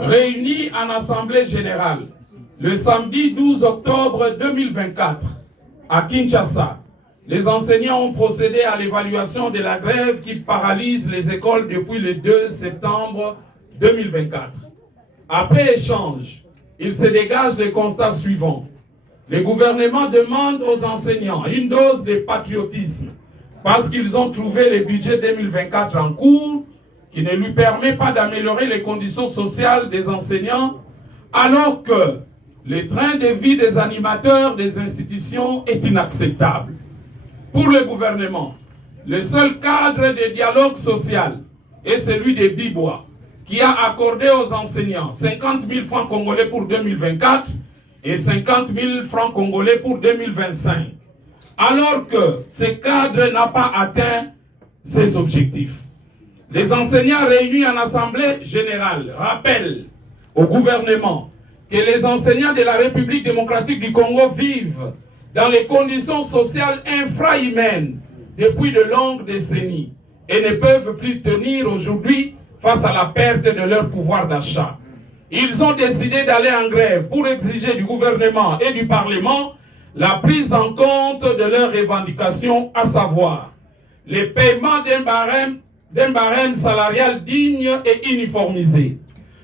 réunis en Assemblée générale le samedi 12 octobre 2024 à Kinshasa, les enseignants ont procédé à l'évaluation de la grève qui paralyse les écoles depuis le 2 septembre 2024. Après échange, il se dégage les constats suivants. Le gouvernement demande aux enseignants une dose de patriotisme parce qu'ils ont trouvé le budget 2024 en cours qui ne lui permet pas d'améliorer les conditions sociales des enseignants alors que le train de vie des animateurs des institutions est inacceptable. Pour le gouvernement, le seul cadre de dialogue social est celui de Bibois, qui a accordé aux enseignants 50 000 francs congolais pour 2024 et 50 000 francs congolais pour 2025, alors que ce cadre n'a pas atteint ses objectifs. Les enseignants réunis en Assemblée générale rappellent au gouvernement que les enseignants de la République démocratique du Congo vivent dans les conditions sociales infrahumaines depuis de longues décennies et ne peuvent plus tenir aujourd'hui face à la perte de leur pouvoir d'achat. Ils ont décidé d'aller en grève pour exiger du gouvernement et du Parlement la prise en compte de leurs revendications, à savoir le paiement d'un barème salarial digne et uniformisé,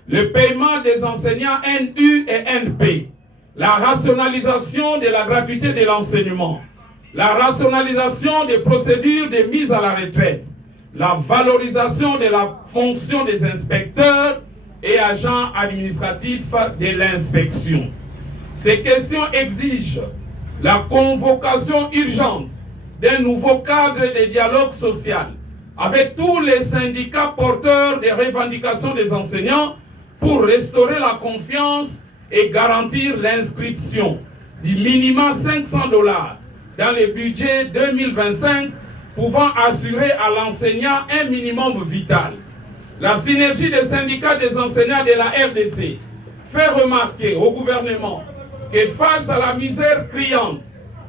le paiement des enseignants NU et NP, la rationalisation de la gratuité de l'enseignement, la rationalisation des procédures de mise à la retraite, la valorisation de la fonction des inspecteurs et agents administratifs de l'inspection. Ces questions exigent la convocation urgente d'un nouveau cadre de dialogue social avec tous les syndicats porteurs des revendications des enseignants pour restaurer la confiance et garantir l'inscription du minimum 500 $ dans le budget 2025 pouvant assurer à l'enseignant un minimum vital. La synergie des syndicats des enseignants de la RDC fait remarquer au gouvernement que face à la misère criante,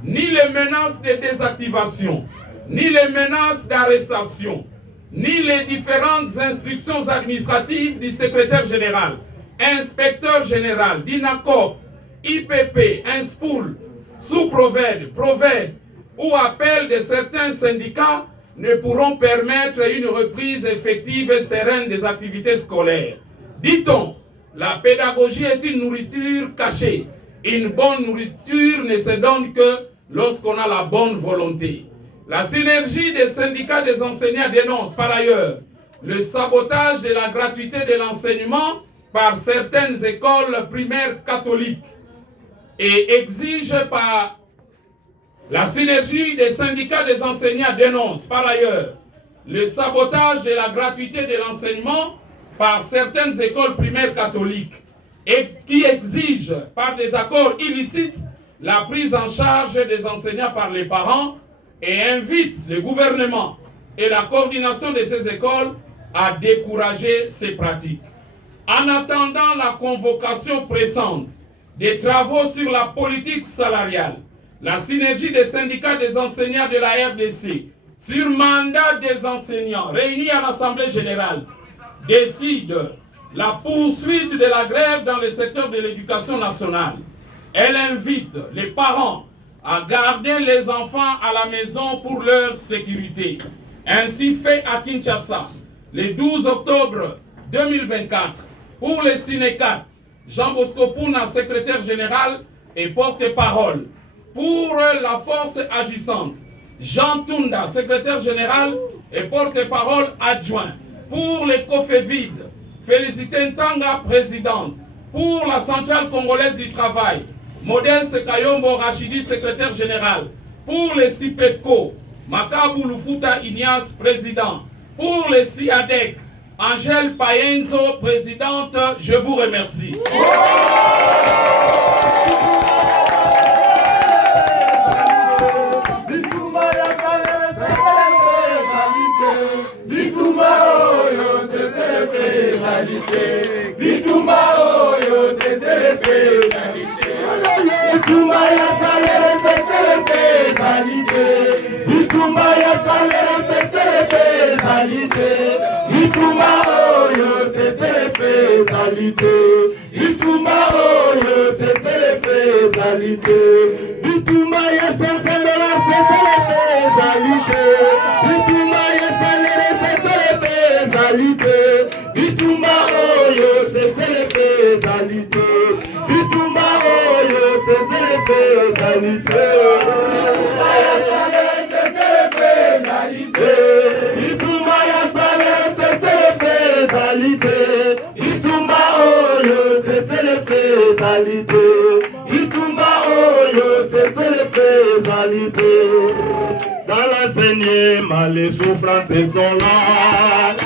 ni les menaces de désactivation, ni les menaces d'arrestation, ni les différentes instructions administratives du secrétaire général, inspecteur général, d'INACOP, IPP, INSPOUL, sous-provède, provède ou appel de certains syndicats ne pourront permettre une reprise effective et sereine des activités scolaires. Dit-on, la pédagogie est une nourriture cachée. Une bonne nourriture ne se donne que lorsqu'on a la bonne volonté. La synergie des syndicats des enseignants dénonce par ailleurs le sabotage de la gratuité de l'enseignement par certaines écoles primaires catholiques et exige par la synergie des syndicats des enseignants dénonce par ailleurs le sabotage de la gratuité de l'enseignement par certaines écoles primaires catholiques et qui exige par des accords illicites la prise en charge des enseignants par les parents et invite le gouvernement et la coordination de ces écoles à décourager ces pratiques. En attendant la convocation pressante des travaux sur la politique salariale, la synergie des syndicats des enseignants de la RDC sur mandat des enseignants réunis à l'Assemblée générale décide la poursuite de la grève dans le secteur de l'éducation nationale. Elle invite les parents à garder les enfants à la maison pour leur sécurité. Ainsi fait à Kinshasa, le 12 octobre 2024, pour les Sinécat, Jean Bosco Pouna, secrétaire général et porte-parole. Pour la force agissante, Jean Tunda, secrétaire général et porte-parole adjoint. Pour les COFEVID, Félicité Ntanga, présidente. Pour la centrale congolaise du travail, Modeste Kayombo Rachidi, secrétaire général. Pour les CIPEDCO, Makabu Lufuta Ignace, président. Pour les CIADEC, Angèle Payenzo, présidente. Je vous remercie. Bitumba oyo c'est le pénalité. Bitumba ya salaire c'est le pénalité. Bitumba ya salaire c'est le pénalité. Bitumba oyo c'est le pénalité. faisalité. Bitumba oyo, cessez les faisalités. Bitumba ya 500 $, cessez les faisalités. Bitumba ya salaire, cessez les faisalités. Bitumba oyo, cessez les faisalités. Bitumba oyo, cessez les faisalités. Bitumba ya salaire, cessez les faisalités. Bitumba ya salaire, cessez les faisalités. Bitumba oyo, cessez les faisalités. Bitumba oyo, cessez les faisalités. Dans l'enseignement, les souffrances sont là.